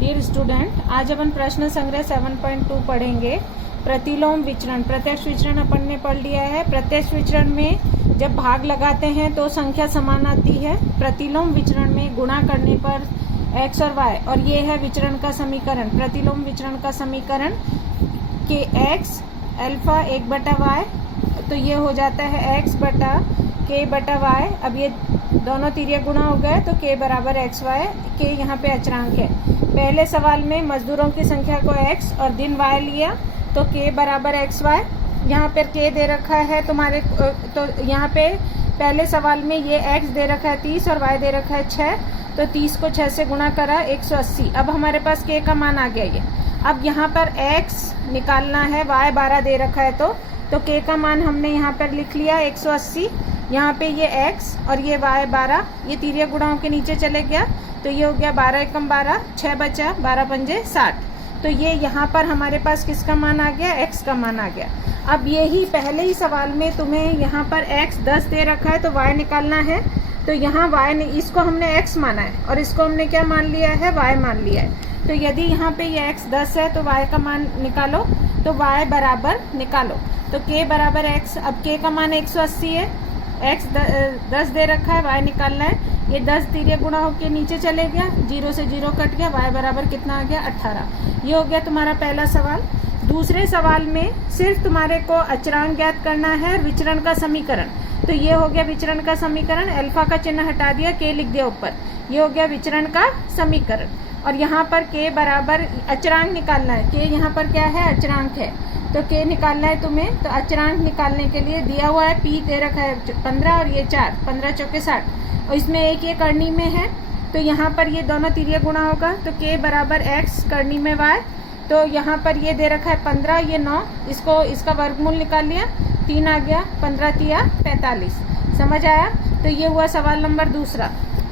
Dear student, आज अपन प्रश्न संग्रह 7.2 पढ़ेंगे। प्रतिलोम विचरण। प्रत्यक्ष विचरण अपन ने पढ़ लिया है। प्रत्यक्ष विचरण में जब भाग लगाते हैं तो संख्या समान आती है। प्रतिलोम विचरण में गुणा करने पर x और y, और ये है विचरण का समीकरण। प्रतिलोम विचरण का समीकरण के x अल्फा 1/y, तो ये हो जाता है x बटा k/y। अब ये दोनों तिर्य गुणा हो गए तो k बराबर xy। k यहाँ पे अचरांक है। पहले सवाल में मजदूरों की संख्या को x और दिन y लिया तो k बराबर xy। यहाँ पर k दे रखा है तुम्हारे, तो यहाँ पे पहले सवाल में ये x दे रखा है 30 और y दे रखा है 6, तो 30 को 6 से गुणा करा 180। अब हमारे पास k का मान आ गया ये। अब यहाँ पर x निकालना है, y 12 दे रखा है तो k का मान हमने यहाँ पर लिख लिया 180। यहाँ पे ये x और ये y 12, ये तिर्य गुणाओं के नीचे चले गया तो ये हो गया 12 एकम 12, 6 बचा, 12 पंजे 60। तो ये यहाँ पर हमारे पास किसका मान आ गया, x का मान आ गया। अब यही पहले ही सवाल में तुम्हें यहाँ पर x 10 दे रखा है तो y निकालना है, तो यहाँ y ने, इसको हमने x माना है और इसको हमने क्या मान लिया है, y मान लिया है। तो यदि यहाँ पे ये x 10 है तो y का मान निकालो, तो y बराबर निकालो, तो k बराबर x। अब k का मान 180 है, x 10 दे रखा है, y निकालना है। ये 10 तिर्य गुणा होकर नीचे चले गया, 0 से 0 कट गया, y बराबर कितना आ गया 18। ये हो गया तुम्हारा पहला सवाल। दूसरे सवाल में सिर्फ तुम्हारे को अचरांक ज्ञात करना है, विचरण का समीकरण। तो ये हो गया विचरण का समीकरण, अल्फा का चिन्ह हटा दिया, k लिख दिया ऊपर। ये हो गया विचरण का समीकरण। और यहाँ पर k बराबर अचरांक निकालना है, k यहाँ पर क्या है, अचरांक है, तो k निकालना है तुम्हें। तो अचरांक निकालने के लिए दिया हुआ है, p दे रखा है 15 और ये 4, 15 चौके 60, और इसमें एक ये करनी में है तो यहाँ पर ये दोनों तिर्य गुणा होगा, तो k बराबर x करनी में y। तो यहाँ पर ये दे रखा है 15, ये 9, इसका वर्गमूल निकाल लिया, 3 आ गया, 15 तिया 45। समझ आया? तो ये हुआ सवाल नंबर दूसरा।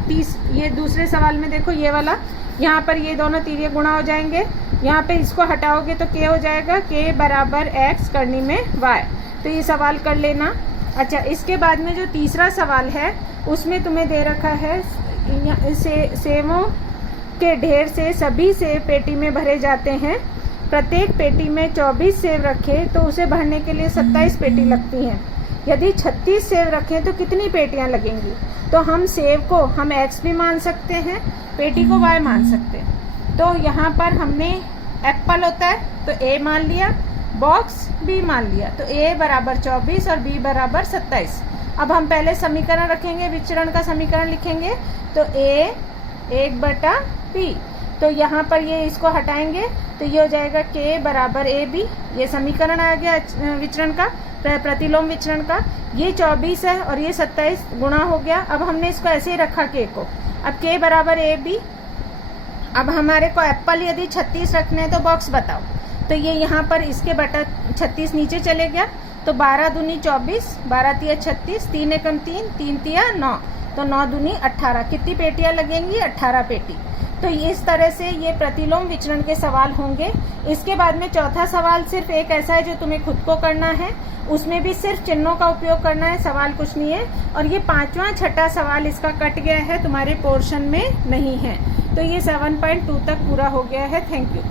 ये दूसरे सवाल में देखो ये वाला, यहाँ पर ये दोनों तिर्य गुणा हो जाएंगे, यहाँ पे इसको हटाओगे तो k हो जाएगा, k बराबर x करनी में y। तो ये सवाल कर लेना। अच्छा, इसके बाद में जो तीसरा सवाल है उसमें तुम्हें दे रखा है सेवों के ढेर से सभी सेब पेटी में भरे जाते हैं। प्रत्येक पेटी में 24 सेब रखें तो उसे भरने के लिए 27 पेटी लगती हैं। यदि 36 सेब रखें तो कितनी पेटियां लगेंगी? तो हम सेब को हम x भी मान सकते हैं, पेटी को y मान सकते हैं। तो यहाँ पर हमने एप्पल होता है तो a मान लिया, बॉक्स b मान लिया, तो a बराबर 24 और b बराबर 27। अब हम पहले समीकरण रखेंगे, विचरण का समीकरण लिखेंगे, तो a 1/b। तो यहाँ पर ये इसको हटाएंगे तो ये हो जाएगा k बराबर ab। ये समीकरण आ गया विचरण का, प्रतिलोम विचरण का। ये 24 है और ये 27 गुणा हो गया। अब हमने इसको ऐसे ही रखा k को। अब k बराबर ab। अब हमारे को एप्पल यदि 36 रखने हैं तो बॉक्स बताओ, तो ये यहाँ पर इसके बटा 36 नीचे चले गया, तो 12 दूनी 24, 12 तिया 36, 3 एकम 3, 3 तिया 9, तो 9 दूनी 18। कितनी पेटियां लगेंगी? 18 पेटी। तो इस तरह से ये प्रतिलोम विचरण के सवाल होंगे। इसके बाद में चौथा सवाल सिर्फ एक ऐसा है जो तुम्हें खुद को करना है, उसमें भी सिर्फ चिन्हों का उपयोग करना है, सवाल कुछ नहीं है। और ये 5वां 6ठा सवाल इसका कट गया है, तुम्हारे पोर्शन में नहीं है। तो ये 7.2 तक पूरा हो गया है। Thank you.